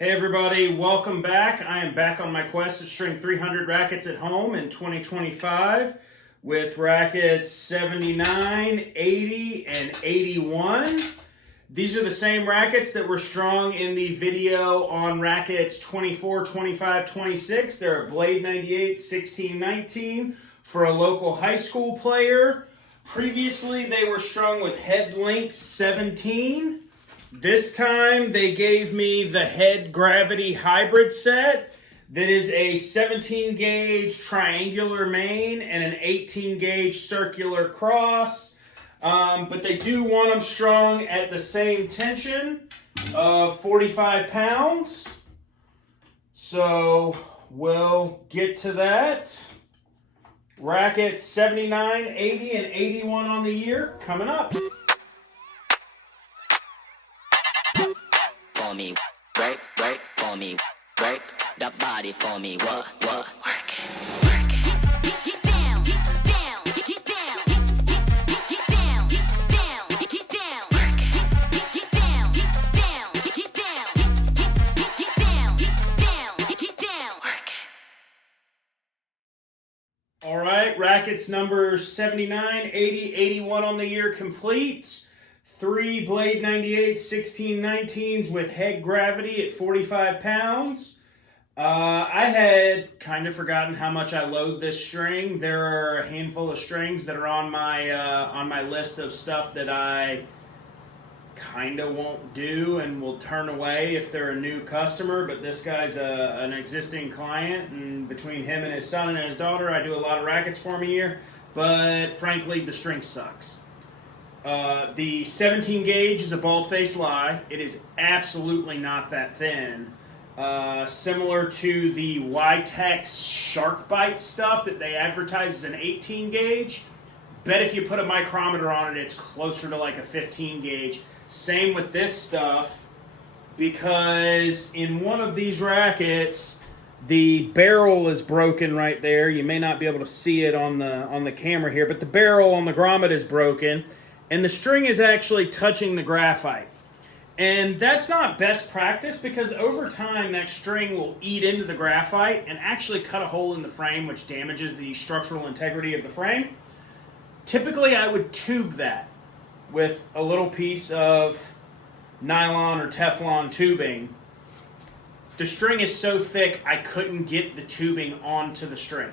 Hey everybody, welcome back. I am back on my quest to string 300 rackets at home in 2025 with rackets 79, 80, and 81. These are the same rackets that were strung in the video on rackets 24, 25, 26. They're a Blade 98, 16, 19 for a local high school player. Previously, they were strung with head length 17. This time they gave me the Head Gravity Hybrid set that is a 17 gauge triangular main and an 18 gauge circular cross. But they do want them strung at the same tension of 45 pounds. So we'll get to that. Rackets 79, 80, and 81 on the year coming up. For me, work for me, work the body for me, work it. Get down, get down, get down, get down, get down, get down, get down, get down. All right, rackets numbers 79, 80, 81 on the year complete. 3 Blade 98, 16, 19s with head gravity at 45 pounds. I had kind of forgotten how much I load this string. There are a handful of strings that are on my list of stuff that I kind of won't do and will turn away if they're a new customer, but this guy's an existing client, and between him and his son and his daughter, I do a lot of rackets for him a year, but frankly, the string sucks. The 17 gauge is a bald-faced lie. It is absolutely not that thin. Similar to the Y-Tex Shark Bite stuff that they advertise as an 18 gauge. Bet if you put a micrometer on it, it's closer to like a 15 gauge. Same with this stuff, because in one of these rackets, the barrel is broken right there. You may not be able to see it on the camera here, but the barrel on the grommet is broken. And the string is actually touching the graphite. And that's not best practice, because over time that string will eat into the graphite and actually cut a hole in the frame, which damages the structural integrity of the frame. Typically I would tube that with a little piece of nylon or Teflon tubing. The string is so thick I couldn't get the tubing onto the string.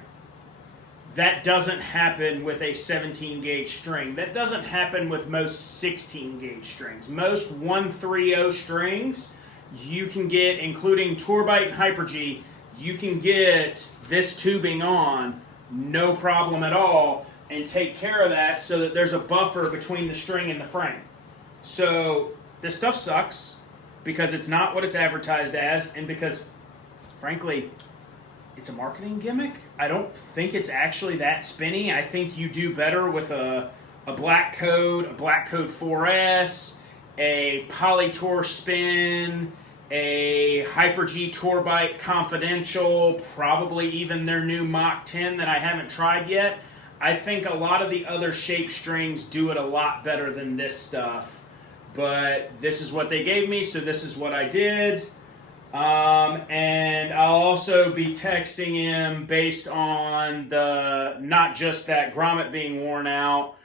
That doesn't happen with a 17 gauge string. That doesn't happen with most 16 gauge strings. Most 130 strings you can get, including Tourbite and Hyper-G, you can get this tubing on, no problem at all, and take care of that so that there's a buffer between the string and the frame. So this stuff sucks because it's not what it's advertised as, and because, frankly, it's a marketing gimmick. I don't think it's actually that spinny. I think you do better with a Black Code 4S, a Polytour Spin, a Hyper-G Tourbite Confidential, probably even their new Mach 10 that I haven't tried yet. I think a lot of the other shape strings do it a lot better than this stuff. But this is what they gave me, so this is what I did. And I'll also be texting him based on not just that grommet being worn out,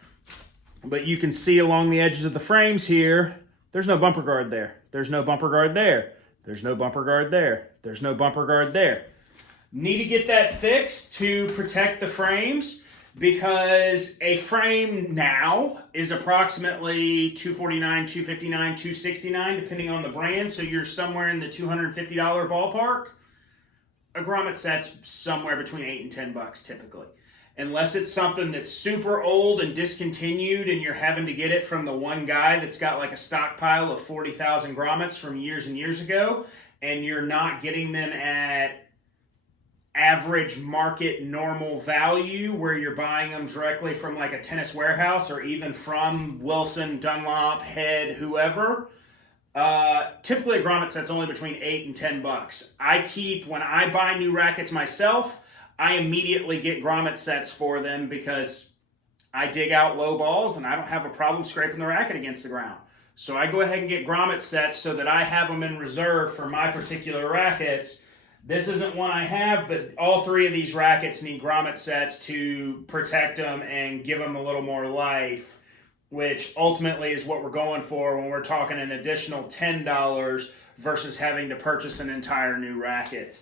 but you can see along the edges of the frames here, there's no bumper guard there. There's no bumper guard there. There's no bumper guard there. There's no bumper guard there. Need to get that fixed to protect the frames, because a frame now is approximately $249, $259, $269, depending on the brand, so you're somewhere in the $250 ballpark. A grommet set's somewhere between $8 and $10 typically. Unless it's something that's super old and discontinued and you're having to get it from the one guy that's got like a stockpile of 40,000 grommets from years and years ago, and you're not getting them at average market normal value where you're buying them directly from like a Tennis Warehouse or even from Wilson, Dunlop, Head, whoever. Typically a grommet set's only between $8 and $10. When I buy new rackets myself, I immediately get grommet sets for them because I dig out low balls and I don't have a problem scraping the racket against the ground. So I go ahead and get grommet sets so that I have them in reserve for my particular rackets. This isn't one I have, but all three of these rackets need grommet sets to protect them and give them a little more life, which ultimately is what we're going for when we're talking an additional $10 versus having to purchase an entire new racket.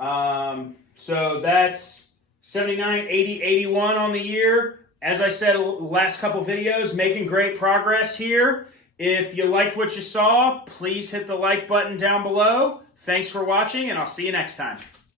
So that's 79, 80, 81 on the year. As I said last couple videos, making great progress here. If you liked what you saw, please hit the like button down below. Thanks for watching, and I'll see you next time.